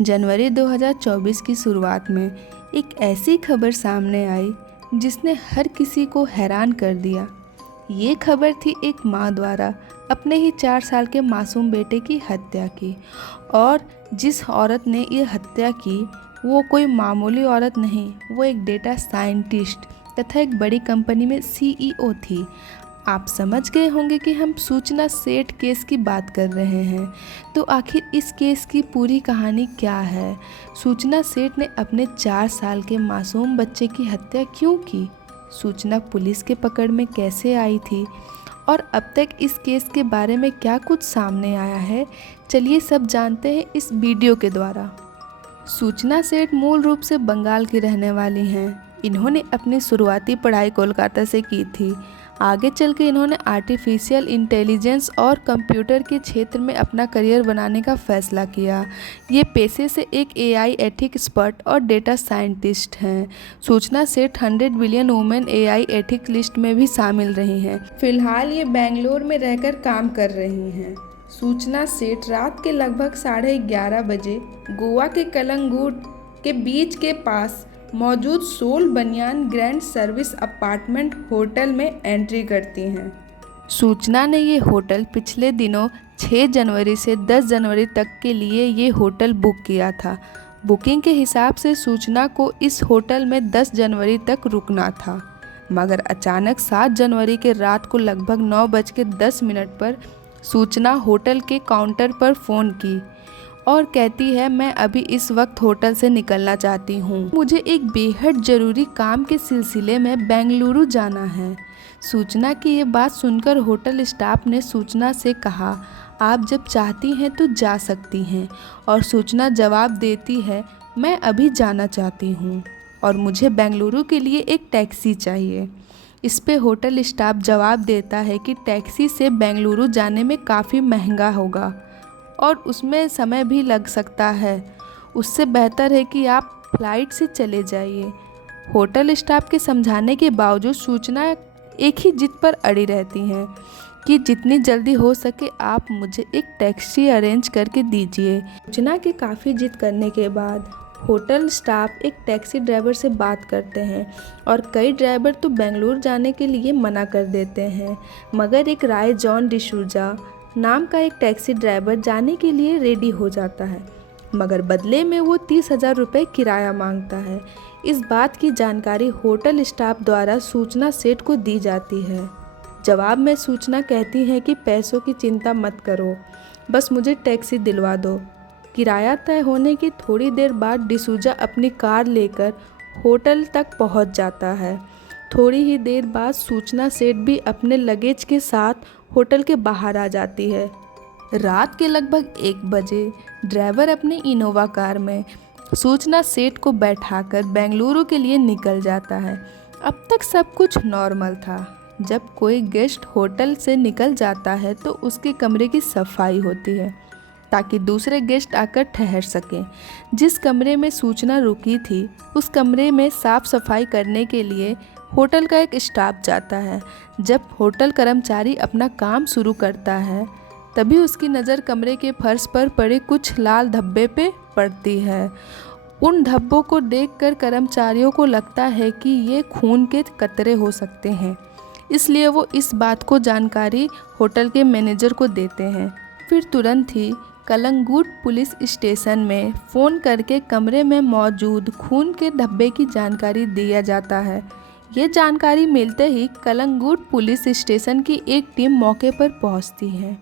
जनवरी 2024 की शुरुआत में एक ऐसी खबर सामने आई जिसने हर किसी को हैरान कर दिया। ये खबर थी एक माँ द्वारा अपने ही 4 साल के मासूम बेटे की हत्या की। और जिस औरत ने ये हत्या की वो कोई मामूली औरत नहीं, वो एक डेटा साइंटिस्ट तथा एक बड़ी कंपनी में सीईओ थी। आप समझ गए होंगे कि हम सूचना सेठ केस की बात कर रहे हैं। तो आखिर इस केस की पूरी कहानी क्या है? सूचना सेठ ने अपने 4 साल के मासूम बच्चे की हत्या क्यों की? सूचना पुलिस के पकड़ में कैसे आई थी? और अब तक इस केस के बारे में क्या कुछ सामने आया है? चलिए सब जानते हैं इस वीडियो के द्वारा। सूचना सेठ मूल रूप से बंगाल की रहने वाली हैं। इन्होंने अपनी शुरुआती पढ़ाई कोलकाता से की थी। आगे चल के इन्होंने आर्टिफिशियल इंटेलिजेंस और कंप्यूटर के क्षेत्र में अपना करियर बनाने का फैसला किया। ये पेशे से एक एआई एथिक एक्सपर्ट और डेटा साइंटिस्ट हैं। सूचना सेठ 100 billion women AI ethic list में भी शामिल रही हैं। फिलहाल ये बेंगलोर में रहकर काम कर रही हैं। सूचना सेठ रात के लगभग 11:30 बजे गोवा के कलंगुट के बीच के पास मौजूद सोल बनियान ग्रैंड सर्विस अपार्टमेंट होटल में एंट्री करती हैं। सूचना ने ये होटल पिछले दिनों 6 जनवरी से 10 जनवरी तक के लिए ये होटल बुक किया था। बुकिंग के हिसाब से सूचना को इस होटल में 10 जनवरी तक रुकना था, मगर अचानक 7 जनवरी के रात को लगभग 9:10 पर सूचना होटल के काउंटर पर फ़ोन की और कहती है, मैं अभी इस वक्त होटल से निकलना चाहती हूँ। मुझे एक बेहद ज़रूरी काम के सिलसिले में बेंगलुरु जाना है। सूचना की ये बात सुनकर होटल स्टाफ ने सूचना से कहा, आप जब चाहती हैं तो जा सकती हैं। और सूचना जवाब देती है, मैं अभी जाना चाहती हूँ और मुझे बेंगलुरु के लिए एक टैक्सी चाहिए। इस पे होटल स्टाफ जवाब देता है कि टैक्सी से बेंगलुरु जाने में काफ़ी महंगा होगा और उसमें समय भी लग सकता है। उससे बेहतर है कि आप फ्लाइट से चले जाइए। होटल स्टाफ के समझाने के बावजूद सूचना एक ही जिद पर अड़ी रहती हैं कि जितनी जल्दी हो सके आप मुझे एक टैक्सी अरेंज करके दीजिए। सूचना के काफ़ी जिद करने के बाद होटल स्टाफ एक टैक्सी ड्राइवर से बात करते हैं और कई ड्राइवर तो बेंगलुरु जाने के लिए मना कर देते हैं, मगर एक राय जॉन डिसूजा नाम का एक टैक्सी ड्राइवर जाने के लिए रेडी हो जाता है, मगर बदले में वो 30,000 रुपये किराया मांगता है। इस बात की जानकारी होटल स्टाफ द्वारा सूचना सेठ को दी जाती है। जवाब में सूचना कहती है कि पैसों की चिंता मत करो, बस मुझे टैक्सी दिलवा दो। किराया तय होने की थोड़ी देर बाद डिसूजा अपनी कार लेकर होटल तक पहुंच जाता है। थोड़ी ही देर बाद सूचना सेठ भी अपने लगेज के साथ होटल के बाहर आ जाती है। रात के लगभग 1 बजे ड्राइवर अपनी इनोवा कार में सूचना सेठ को बैठाकर बेंगलुरु के लिए निकल जाता है। अब तक सब कुछ नॉर्मल था। जब कोई गेस्ट होटल से निकल जाता है तो उसके कमरे की सफाई होती है ताकि दूसरे गेस्ट आकर ठहर सकें। जिस कमरे में सूचना रुकी थी उस कमरे में साफ सफाई करने के लिए होटल का एक स्टाफ जाता है। जब होटल कर्मचारी अपना काम शुरू करता है तभी उसकी नज़र कमरे के फर्श पर पड़े कुछ लाल धब्बे पे पड़ती है। उन धब्बों को देखकर कर्मचारियों को लगता है कि ये खून के कतरे हो सकते हैं, इसलिए वो इस बात को जानकारी होटल के मैनेजर को देते हैं। फिर तुरंत ही कलंगुट पुलिस स्टेशन में फ़ोन करके कमरे में मौजूद खून के धब्बे की जानकारी दिया जाता है। ये जानकारी मिलते ही कलंगुट पुलिस स्टेशन की एक टीम मौके पर पहुंचती है।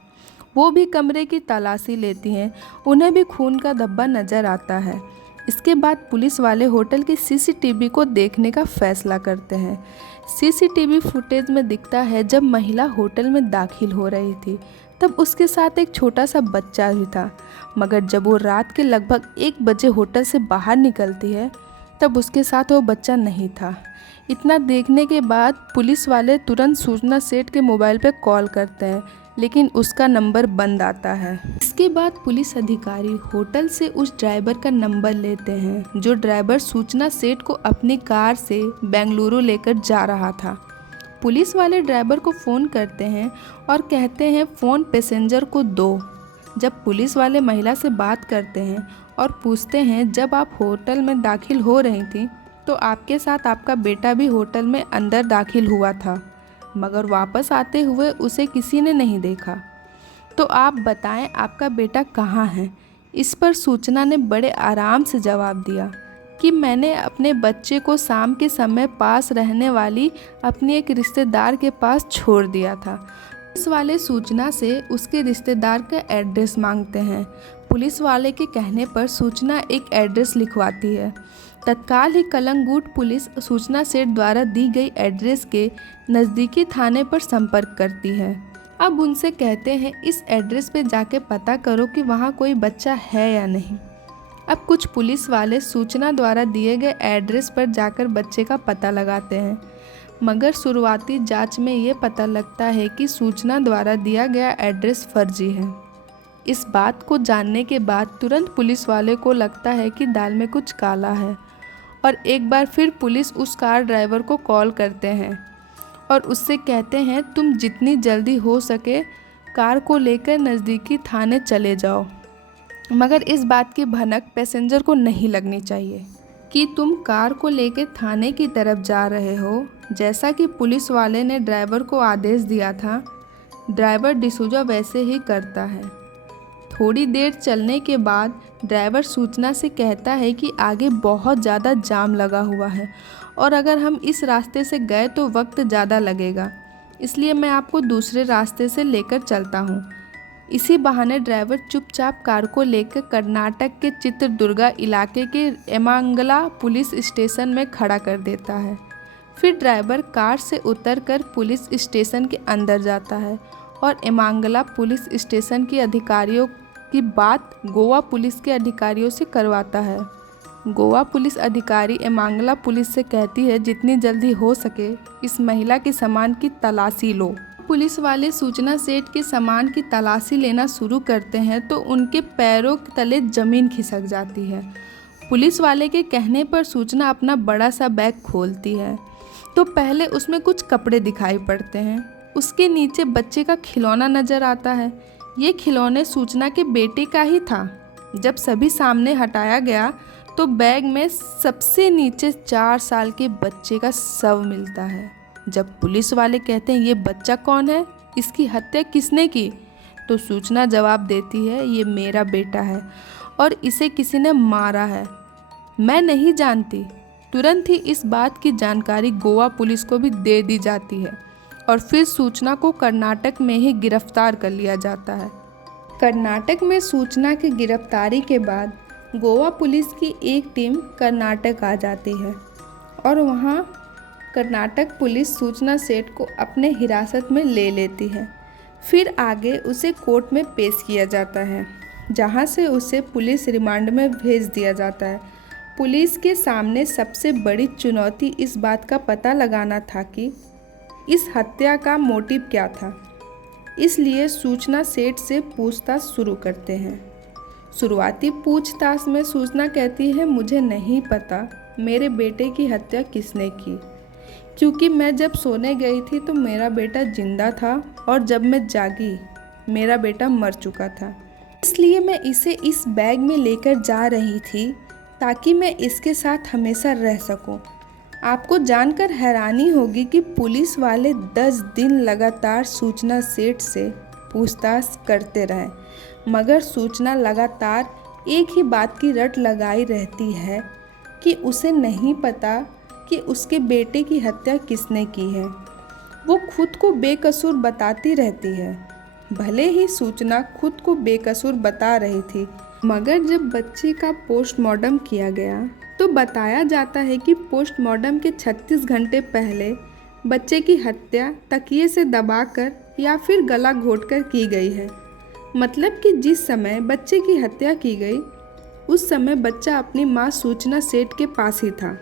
वो भी कमरे की तलाशी लेती हैं। उन्हें भी खून का धब्बा नज़र आता है। इसके बाद पुलिस वाले होटल की सीसीटीवी को देखने का फैसला करते हैं। सीसीटीवी फुटेज में दिखता है जब महिला होटल में दाखिल हो रही थी तब उसके साथ एक छोटा सा बच्चा भी था, मगर जब वो रात के लगभग 1 बजे होटल से बाहर निकलती है तब उसके साथ वो बच्चा नहीं था। इतना देखने के बाद पुलिस वाले तुरंत सूचना सेठ के मोबाइल पर कॉल करते हैं, लेकिन उसका नंबर बंद आता है। इसके बाद पुलिस अधिकारी होटल से उस ड्राइवर का नंबर लेते हैं जो ड्राइवर सूचना सेठ को अपनी कार से बेंगलुरु लेकर जा रहा था। पुलिस वाले ड्राइवर को फ़ोन करते हैं और कहते हैं फ़ोन पैसेंजर को दो। जब पुलिस वाले महिला से बात करते हैं और पूछते हैं जब आप होटल में दाखिल हो रही थी तो आपके साथ आपका बेटा भी होटल में अंदर दाखिल हुआ था, मगर वापस आते हुए उसे किसी ने नहीं देखा। तो आप बताएं आपका बेटा कहाँ है। इस पर सूचना ने बड़े आराम से जवाब दिया कि मैंने अपने बच्चे को शाम के समय पास रहने वाली अपनी एक रिश्तेदार के पास छोड़ दिया था। पुलिस वाले सूचना से उसके रिश्तेदार का एड्रेस मांगते हैं। पुलिस वाले के कहने पर सूचना एक एड्रेस लिखवाती है। तत्काल ही कलंगूट पुलिस सूचना सेठ द्वारा दी गई एड्रेस के नज़दीकी थाने पर संपर्क करती है। अब उनसे कहते हैं इस एड्रेस पे जाके पता करो कि वहाँ कोई बच्चा है या नहीं। अब कुछ पुलिस वाले सूचना द्वारा दिए गए एड्रेस पर जाकर बच्चे का पता लगाते हैं, मगर शुरुआती जांच में ये पता लगता है कि सूचना द्वारा दिया गया एड्रेस फर्जी है। इस बात को जानने के बाद तुरंत पुलिस वाले को लगता है कि दाल में कुछ काला है और एक बार फिर पुलिस उस कार ड्राइवर को कॉल करते हैं और उससे कहते हैं तुम जितनी जल्दी हो सके कार को लेकर नज़दीकी थाने चले जाओ। मगर इस बात की भनक पैसेंजर को नहीं लगनी चाहिए कि तुम कार को लेकर थाने की तरफ जा रहे हो। जैसा कि पुलिस वाले ने ड्राइवर को आदेश दिया था, ड्राइवर डिसूजा वैसे ही करता है। थोड़ी देर चलने के बाद ड्राइवर सूचना से कहता है कि आगे बहुत ज़्यादा जाम लगा हुआ है और अगर हम इस रास्ते से गए तो वक्त ज़्यादा लगेगा, इसलिए मैं आपको दूसरे रास्ते से लेकर चलता हूँ। इसी बहाने ड्राइवर चुपचाप कार को लेकर कर्नाटक के चित्रदुर्गा इलाके के एमांगला पुलिस स्टेशन में खड़ा कर देता है। फिर ड्राइवर कार से उतरकर पुलिस स्टेशन के अंदर जाता है और एमांगला पुलिस स्टेशन के अधिकारियों की बात गोवा पुलिस के अधिकारियों से करवाता है। गोवा पुलिस अधिकारी एमांगला पुलिस से कहती है जितनी जल्दी हो सके इस महिला के सामान की तलाशी लो। पुलिस वाले सूचना सेठ के सामान की तलाशी लेना शुरू करते हैं तो उनके पैरों के तले जमीन खिसक जाती है। पुलिस वाले के कहने पर सूचना अपना बड़ा सा बैग खोलती है तो पहले उसमें कुछ कपड़े दिखाई पड़ते हैं। उसके नीचे बच्चे का खिलौना नज़र आता है। ये खिलौने सूचना के बेटे का ही था। जब सभी सामने हटाया गया तो बैग में सबसे नीचे 4 साल के बच्चे का शव मिलता है। जब पुलिस वाले कहते हैं ये बच्चा कौन है, इसकी हत्या किसने की, तो सूचना जवाब देती है ये मेरा बेटा है और इसे किसी ने मारा है, मैं नहीं जानती। तुरंत ही इस बात की जानकारी गोवा पुलिस को भी दे दी जाती है और फिर सूचना को कर्नाटक में ही गिरफ्तार कर लिया जाता है। कर्नाटक में सूचना की गिरफ्तारी के बाद गोवा पुलिस की एक टीम कर्नाटक आ जाती है और वहाँ कर्नाटक पुलिस सूचना सेठ को अपने हिरासत में ले लेती है। फिर आगे उसे कोर्ट में पेश किया जाता है, जहाँ से उसे पुलिस रिमांड में भेज दिया जाता है। पुलिस के सामने सबसे बड़ी चुनौती इस बात का पता लगाना था कि इस हत्या का मोटिव क्या था। इसलिए सूचना सेठ से पूछताछ शुरू करते हैं। शुरुआती पूछताछ में सूचना कहती है मुझे नहीं पता मेरे बेटे की हत्या किसने की, क्योंकि मैं जब सोने गई थी तो मेरा बेटा जिंदा था और जब मैं जागी मेरा बेटा मर चुका था। इसलिए मैं इसे इस बैग में लेकर जा रही थी ताकि मैं इसके साथ हमेशा रह सकूं। आपको जानकर हैरानी होगी कि पुलिस वाले 10 दिन लगातार सूचना सेठ से पूछताछ करते रहे, मगर सूचना लगातार एक ही बात की रट लगाई रहती है कि उसे नहीं पता कि उसके बेटे की हत्या किसने की है। वो खुद को बेकसूर बताती रहती है। भले ही सूचना खुद को बेकसूर बता रही थी, मगर जब बच्चे का पोस्टमार्टम किया गया तो बताया जाता है कि पोस्टमार्टम के 36 घंटे पहले बच्चे की हत्या तकिए से दबाकर या फिर गला घोंटकर की गई है। मतलब कि जिस समय बच्चे की हत्या की गई उस समय बच्चा अपनी मां सूचना सेठ के पास ही था।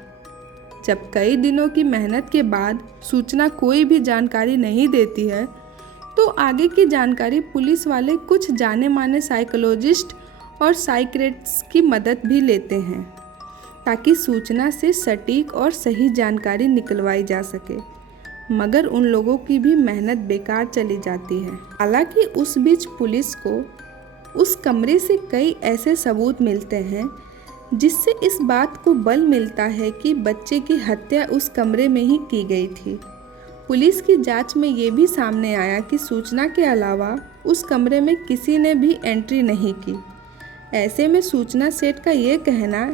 जब कई दिनों की मेहनत के बाद सूचना कोई भी जानकारी नहीं देती है तो आगे की जानकारी पुलिस वाले कुछ जाने माने साइकोलॉजिस्ट और साइकियाट्रिस्ट की मदद भी लेते हैं ताकि सूचना से सटीक और सही जानकारी निकलवाई जा सके, मगर उन लोगों की भी मेहनत बेकार चली जाती है। हालांकि उस बीच पुलिस को उस कमरे से कई ऐसे सबूत मिलते हैं जिससे इस बात को बल मिलता है कि बच्चे की हत्या उस कमरे में ही की गई थी। पुलिस की जांच में ये भी सामने आया कि सूचना के अलावा उस कमरे में किसी ने भी एंट्री नहीं की। ऐसे में सूचना सेठ का ये कहना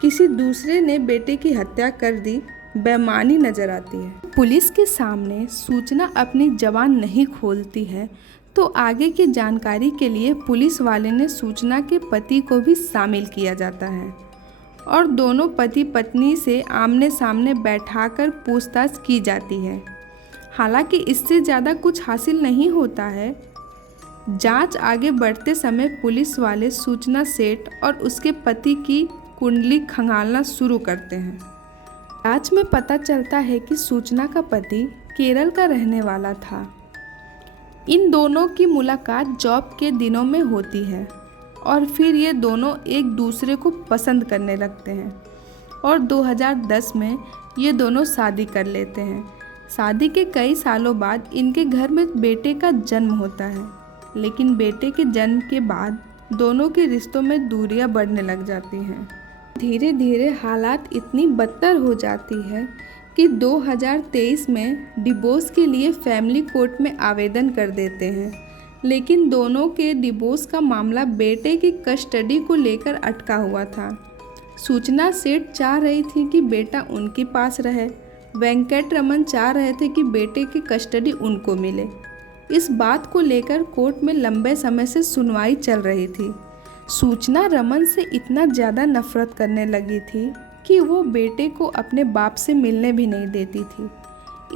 किसी दूसरे ने बेटे की हत्या कर दी बेईमानी नजर आती है। पुलिस के सामने सूचना अपनी जबान नहीं खोलती है तो आगे की जानकारी के लिए पुलिस वाले ने सूचना के पति को भी शामिल किया जाता है और दोनों पति पत्नी से आमने सामने बैठाकर पूछताछ की जाती है। हालांकि इससे ज़्यादा कुछ हासिल नहीं होता है। जांच आगे बढ़ते समय पुलिस वाले सूचना सेठ और उसके पति की कुंडली खंगालना शुरू करते हैं। जांच में पता चलता है कि सूचना का पति केरल का रहने वाला था। इन दोनों की मुलाकात जॉब के दिनों में होती है और फिर ये दोनों एक दूसरे को पसंद करने लगते हैं और 2010 में ये दोनों शादी कर लेते हैं। शादी के कई सालों बाद इनके घर में बेटे का जन्म होता है, लेकिन बेटे के जन्म के बाद दोनों के रिश्तों में दूरियां बढ़ने लग जाती हैं। धीरे धीरे हालात इतनी बदतर हो जाती है कि 2023 में डिवोर्स के लिए फैमिली कोर्ट में आवेदन कर देते हैं, लेकिन दोनों के डिवोर्स का मामला बेटे की कस्टडी को लेकर अटका हुआ था। सूचना सेठ चाह रही थी कि बेटा उनके पास रहे, वेंकट रमन चाह रहे थे कि बेटे की कस्टडी उनको मिले। इस बात को लेकर कोर्ट में लंबे समय से सुनवाई चल रही थी। सूचना रमन से इतना ज़्यादा नफरत करने लगी थी कि वो बेटे को अपने बाप से मिलने भी नहीं देती थी।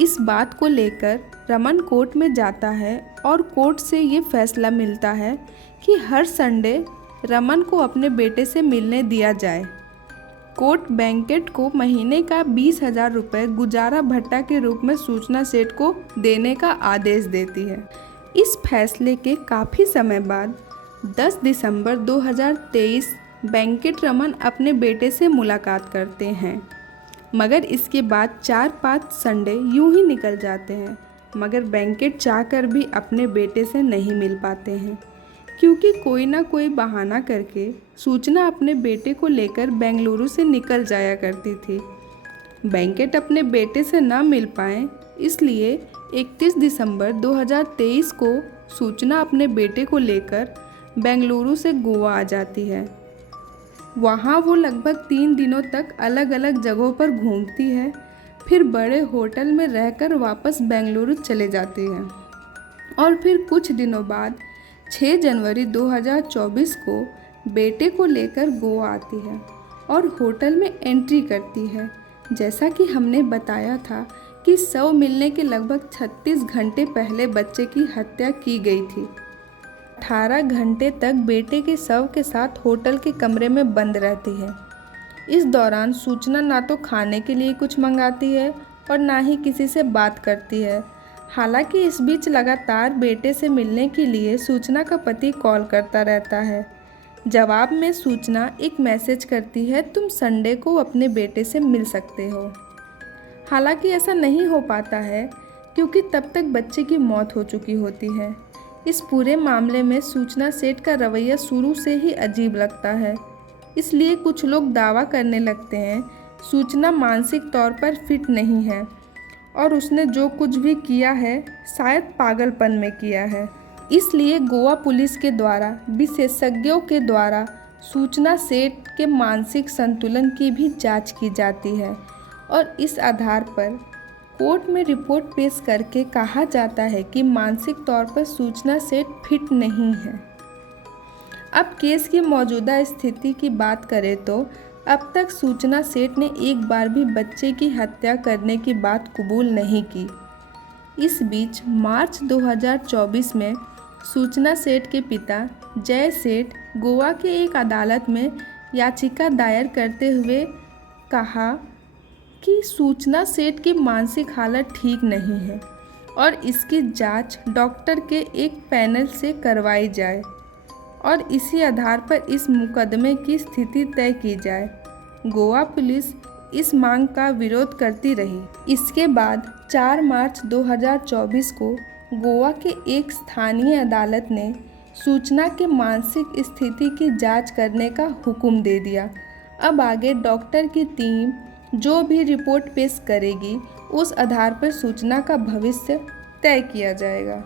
इस बात को लेकर रमन कोर्ट में जाता है और कोर्ट से ये फैसला मिलता है कि हर संडे रमन को अपने बेटे से मिलने दिया जाए। कोर्ट वेंकट को महीने का 20,000 रुपये गुजारा भत्ता के रूप में सूचना सेठ को देने का आदेश देती है। इस फैसले के काफ़ी समय बाद 10 दिसंबर 2023 वेंकट रमन अपने बेटे से मुलाकात करते हैं, मगर इसके बाद 4-5 संडे यूं ही निकल जाते हैं, मगर वेंकट चाहकर भी अपने बेटे से नहीं मिल पाते हैं क्योंकि कोई ना कोई बहाना करके सूचना अपने बेटे को लेकर बेंगलुरु से निकल जाया करती थी। वेंकट अपने बेटे से ना मिल पाए, इसलिए 31 दिसंबर 2023 को सूचना अपने बेटे को लेकर बेंगलुरु से गोवा आ जाती है। वहाँ वो लगभग 3 दिनों तक अलग अलग जगहों पर घूमती है, फिर बड़े होटल में रहकर वापस बेंगलुरु चले जाती है और फिर कुछ दिनों बाद 6 जनवरी 2024 को बेटे को लेकर गोवा आती है और होटल में एंट्री करती है। जैसा कि हमने बताया था कि शव मिलने के लगभग 36 घंटे पहले बच्चे की हत्या की गई थी। 18 घंटे तक बेटे के शव के साथ होटल के कमरे में बंद रहती है। इस दौरान सूचना ना तो खाने के लिए कुछ मंगाती है और ना ही किसी से बात करती है। हालांकि इस बीच लगातार बेटे से मिलने के लिए सूचना का पति कॉल करता रहता है। जवाब में सूचना एक मैसेज करती है, तुम संडे को अपने बेटे से मिल सकते हो। हालांकि ऐसा नहीं हो पाता है क्योंकि तब तक बच्चे की मौत हो चुकी होती है। इस पूरे मामले में सूचना सेठ का रवैया शुरू से ही अजीब लगता है, इसलिए कुछ लोग दावा करने लगते हैं सूचना मानसिक तौर पर फिट नहीं है और उसने जो कुछ भी किया है शायद पागलपन में किया है। इसलिए गोवा पुलिस के द्वारा विशेषज्ञों के द्वारा सूचना सेठ के मानसिक संतुलन की भी जांच की जाती है और इस आधार पर कोर्ट में रिपोर्ट पेश करके कहा जाता है कि मानसिक तौर पर सूचना सेठ फिट नहीं है। अब केस की मौजूदा स्थिति की बात करें तो अब तक सूचना सेठ ने एक बार भी बच्चे की हत्या करने की बात कबूल नहीं की। इस बीच मार्च 2024 में सूचना सेठ के पिता जय सेठ गोवा के एक अदालत में याचिका दायर करते हुए कहा कि सूचना सेठ की मानसिक हालत ठीक नहीं है और इसकी जांच डॉक्टर के एक पैनल से करवाई जाए और इसी आधार पर इस मुकदमे की स्थिति तय की जाए। गोवा पुलिस इस मांग का विरोध करती रही। इसके बाद 4 मार्च 2024 को गोवा के एक स्थानीय अदालत ने सूचना की मानसिक स्थिति की जांच करने का हुक्म दे दिया। अब आगे डॉक्टर की टीम जो भी रिपोर्ट पेश करेगी उस आधार पर सूचना का भविष्य तय किया जाएगा।